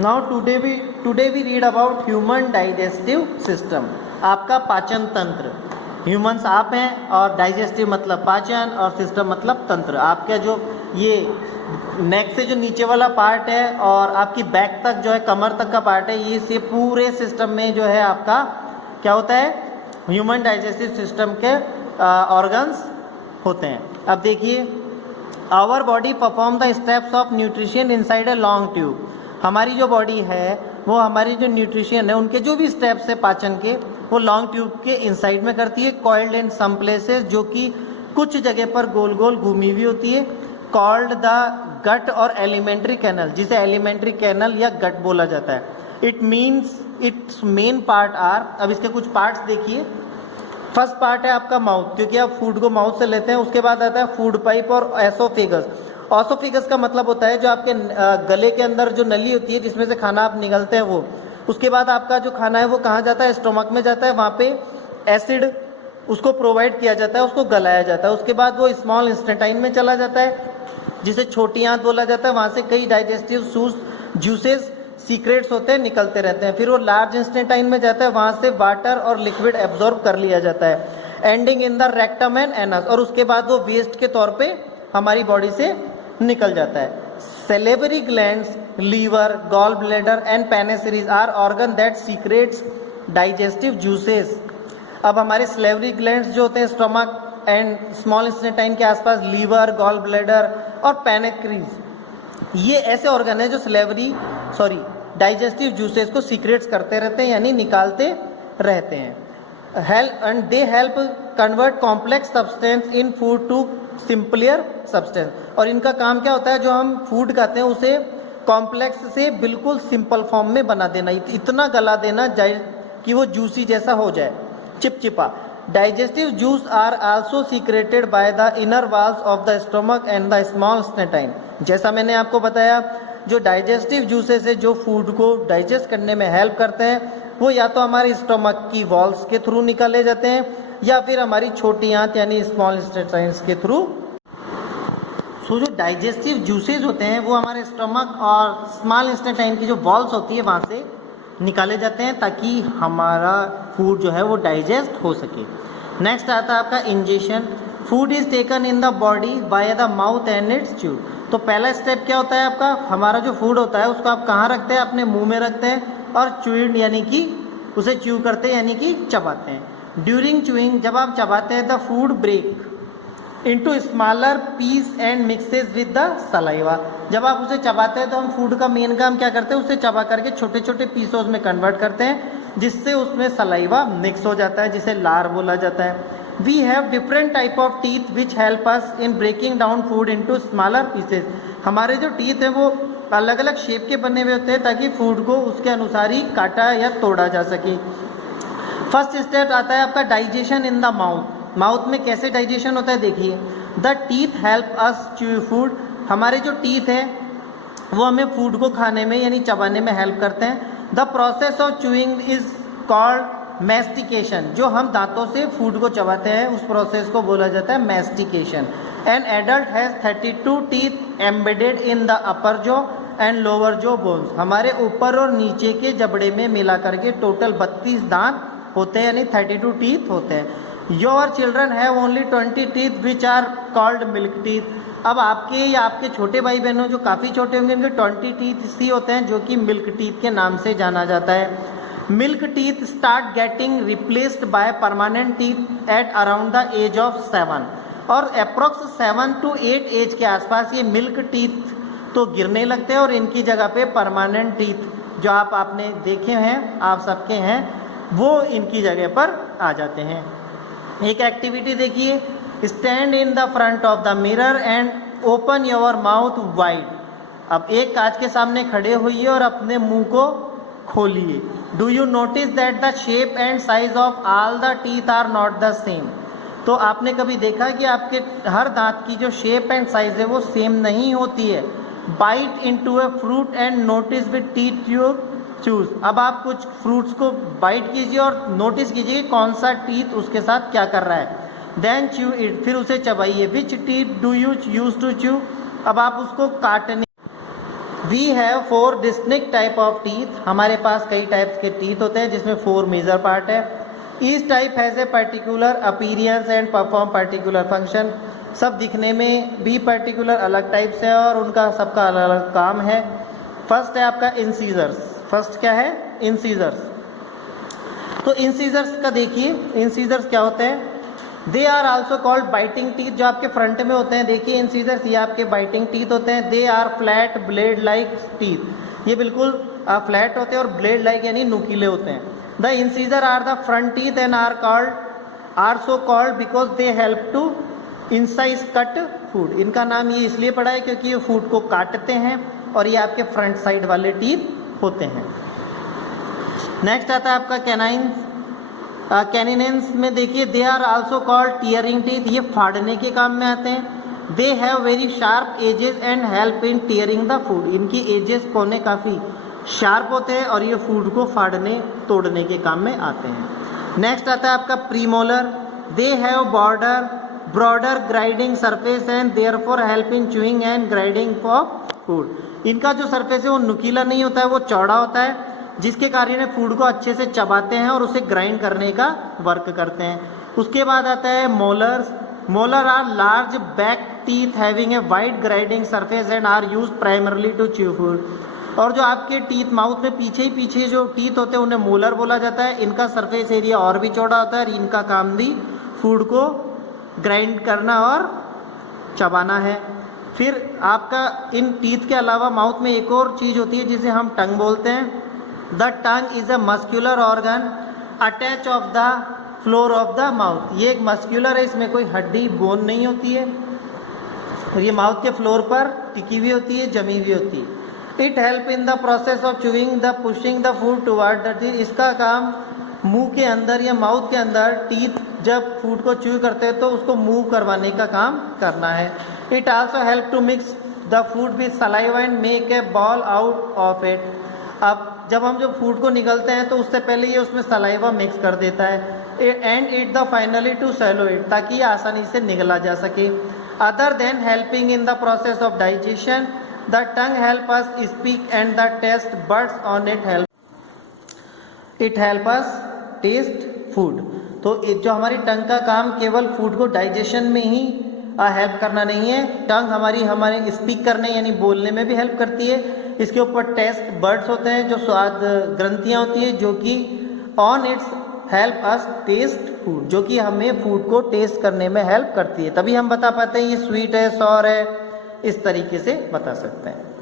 Now today we read about human digestive system. आपका पाचन तंत्र, ह्यूमंस आप हैं और डाइजेस्टिव मतलब पाचन और सिस्टम मतलब तंत्र। आपका जो ये नेक से जो नीचे वाला पार्ट है और आपकी बैक तक जो है कमर तक का पार्ट है, ये पूरे सिस्टम में जो है आपका क्या होता है, ह्यूमन डाइजेस्टिव सिस्टम के ऑर्गन्स होते हैं। अब देखिए, our body perform the steps of nutrition inside a long tube. हमारी जो बॉडी है वो हमारी जो न्यूट्रिशन है उनके जो भी स्टेप्स है पाचन के, वो लॉन्ग ट्यूब के इनसाइड में करती है, कॉइल्ड इन सम प्लेसेस, जो कि कुछ जगह पर गोल गोल घूमी हुई होती है, कॉल्ड द गट और एलिमेंट्री कैनल, जिसे एलिमेंट्री कैनल या गट बोला जाता है। It means it's main part are, अब इसके कुछ पार्ट्स देखिए। फर्स्ट पार्ट है आपका माउथ, क्योंकि आप फूड को माउथ से लेते हैं। उसके बाद आता है फूड पाइप और एसोफेगस। ऑसोफेगस का मतलब होता है जो आपके गले के अंदर जो नली होती है जिसमें से खाना आप निगलते हैं वो। उसके बाद आपका जो खाना है वो कहाँ जाता है, स्टोमक में जाता है, वहाँ पे एसिड उसको प्रोवाइड किया जाता है, उसको गलाया जाता है। उसके बाद वो स्मॉल इंस्टेंटाइन में चला जाता है जिसे छोटी आंत बोला जाता है। वहाँ से कई डाइजेस्टिव जूसेस सीक्रेट्स होते हैं, निकलते रहते हैं। फिर वो लार्ज इंस्टेंटाइन में जाता है, वहाँ से वाटर और लिक्विड एब्जॉर्ब कर लिया जाता है, ending in the rectum and anus, और उसके बाद वो वेस्ट के तौर पे हमारी बॉडी से निकल जाता है। Salivary glands, liver, gall bladder and pancreas are organ that secrets digestive juices. अब हमारे सेलेवरी ग्लैंड्स जो होते हैं स्टोमक एंड स्मॉल इंस्टेंटाइन के आसपास, लीवर, गॉल ब्लैडर और पेनिक्रीज, ये ऐसे ऑर्गन है जो डाइजेस्टिव जूसेस को सीक्रेट्स करते रहते हैं, यानी निकालते रहते हैं। And they help convert complex substance in food to simplier substance. और इनका काम क्या होता है, जो हम फूड खाते हैं उसे कॉम्प्लेक्स से बिल्कुल सिंपल फॉर्म में बना देना, इतना गला देना कि वो जूसी जैसा हो जाए, चिपचिपा। Digestive juice are also secreted by the inner walls of the stomach and the small intestine. जैसा मैंने आपको बताया, जो डाइजेस्टिव जूसेस है जो फूड को डाइजेस्ट करने में हेल्प करते हैं, वो या तो हमारे स्टोमक की वॉल्स के थ्रू निकाले जाते हैं या फिर हमारी छोटी आंत यानी स्मॉल इंटेस्टाइन्स के थ्रू। सो जो डाइजेस्टिव जूसेस होते हैं वो हमारे स्टोमक और स्मॉल इंटेस्टाइन की जो वॉल्स होती है वहाँ से निकाले जाते हैं ताकि हमारा फूड जो है वो डाइजेस्ट हो सके। नेक्स्ट आता है आपका ingestion. Food is taken in the body by the mouth and it's chew. तो पहला स्टेप क्या होता है आपका, हमारा जो फूड होता है उसको आप कहाँ रखते हैं, अपने मुंह में रखते हैं और च्यूइंग यानी कि उसे च्यू करते हैं, यानी कि चबाते हैं। ड्यूरिंग च्यूइंग, जब आप चबाते हैं, the food break into smaller piece and mixes with the saliva. जब आप उसे चबाते हैं तो हम फूड का मेन काम क्या करते हैं, उसे चबा करके छोटे छोटे पीसों में कन्वर्ट करते हैं, जिससे उसमें सलाइवा मिक्स हो जाता है, जिसे लार बोला जाता है। We have different type of teeth which help us in breaking down food into smaller pieces. हमारे जो टीथ हैं वो अलग अलग शेप के बने हुए होते हैं ताकि फूड को उसके अनुसार ही काटा या तोड़ा जा सके। फर्स्ट स्टेप आता है आपका digestion in the mouth. Mouth में कैसे डाइजेशन होता है देखिए। The teeth help us chew food. हमारे जो टीथ है वो हमें फूड को खाने में यानी चबाने में हेल्प करते हैं। The process of chewing is called mastication. जो हम दांतों से फूड को चबाते हैं उस प्रोसेस को बोला जाता है mastication. An adult has 32 teeth embedded in the upper jaw and lower jaw bones. हमारे ऊपर और नीचे के जबड़े में मिला करके टोटल 32 दांत होते हैं, यानी 32 टीथ होते हैं। Your children have only 20 teeth which are called milk teeth. अब आपके या आपके छोटे भाई बहनों जो काफ़ी छोटे होंगे उनके 20 टीथ ही होते हैं, जो कि मिल्क टीथ के नाम से जाना जाता है। Milk teeth start getting replaced by permanent teeth at around the age of 7। और अप्रोक्स 7 to 8 एज के आसपास ये मिल्क टीथ तो गिरने लगते हैं और इनकी जगह पे परमानेंट टीथ जो आपने देखे हैं, आप सबके हैं, वो इनकी जगह पर आ जाते हैं। एक एक्टिविटी देखिए। Stand in the front of the mirror and open your mouth wide. अब एक कांच के सामने खड़े होइए और अपने मुंह को खोलिए। Do you notice that the shape and size of all the teeth are not the same. तो आपने कभी देखा कि आपके हर दांत की जो शेप एंड साइज है वो सेम नहीं होती है। Bite into a fruit and notice with teeth you choose. अब आप कुछ फ्रूट्स को बाइट कीजिए और नोटिस कीजिए कौन सा टीथ उसके साथ क्या कर रहा है। देन च्यू इट, फिर उसे चबाइए। Which teeth do you use to chew. अब आप उसको काटने we have 4 distinct type of teeth, हमारे पास कई टाइप्स के टीथ होते हैं जिसमें 4 मेजर पार्ट है। Each type has a particular appearance and perform particular function, सब दिखने में भी पर्टिकुलर अलग टाइप से और उनका सबका अलग अलग काम है। फर्स्ट है आपका इंसीजर्स, फर्स्ट क्या है इंसीजर्स। तो इंसीजर्स का देखिए, इंसीजर्स क्या होते हैं, they are also called biting teeth, जो आपके फ्रंट में होते हैं देखिए इंसीजर्स, ये आपके बाइटिंग टीथ होते हैं। They are flat blade like teeth, ये बिल्कुल फ्लैट होते हैं और ब्लेड लाइक यानी नुकीले होते हैं। The incisor are the front teeth and are so called because they help to incise cut food, इनका नाम ये इसलिए पड़ा है क्योंकि ये फूड को काटते हैं और ये आपके फ्रंट साइड वाले टीथ होते हैं। नेक्स्ट आता है आपका कैनाइंस, कैनिनेंस में देखिए they are also called tearing teeth, ये फाड़ने के काम में आते हैं। They have very sharp edges and help in tearing the food, इनकी एजेस कोने काफ़ी शार्प होते हैं और ये फूड को फाड़ने तोड़ने के काम में आते हैं। नेक्स्ट आता है आपका premolar, they have broader grinding surface and therefore help in chewing and grinding for food, इनका जो सरफेस है वो नुकीला नहीं होता है, वो चौड़ा होता है जिसके कारण फूड को अच्छे से चबाते हैं और उसे ग्राइंड करने का वर्क करते हैं। उसके बाद आता है molars, molar are large back teeth having a wide grinding surface and are use primarily to chew food, और जो आपके टीथ माउथ में पीछे जो टीथ होते हैं उन्हें मोलर बोला जाता है। इनका सरफेस एरिया और भी चौड़ा होता है और इनका काम भी फूड को ग्राइंड करना और चबाना है। फिर आपका इन टीथ के अलावा माउथ में एक और चीज़ होती है जिसे हम टंग बोलते हैं। The tongue is a muscular organ attach of the floor of the mouth, ये एक मस्क्यूलर है, इसमें कोई हड्डी बोन नहीं होती है और ये माउथ के फ्लोर पर टिकी हुई होती है, जमी हुई होती है। It help in the process of chewing the pushing the food toward the teeth, इसका काम मुंह के अंदर या माउथ के अंदर टीथ जब फूड को च्यू करते हैं तो उसको मूव करवाने का काम करना है। It also help to mix the food with saliva and make a ball out of it, अब जब हम जो फूड को निगलते हैं तो उससे पहले ये उसमें सलाइवा मिक्स कर देता है and it the finally to swallow it, ताकि ये आसानी से निगला जा सके। Other than helping in the process of digestion the tongue help us speak and the taste buds on it help us taste food. तो जो हमारी टंग का काम केवल फूड को डाइजेशन में ही हेल्प करना नहीं है, टंग हमारे स्पीक करने यानी बोलने में भी हेल्प करती है। इसके ऊपर टेस्ट बर्ड्स होते हैं जो स्वाद ग्रंथियाँ होती है जो कि on it's help us taste food, जो कि हमें फूड को टेस्ट करने में हेल्प करती है, तभी हम बता पाते हैं ये स्वीट है सॉर है, इस तरीके से बता सकते हैं।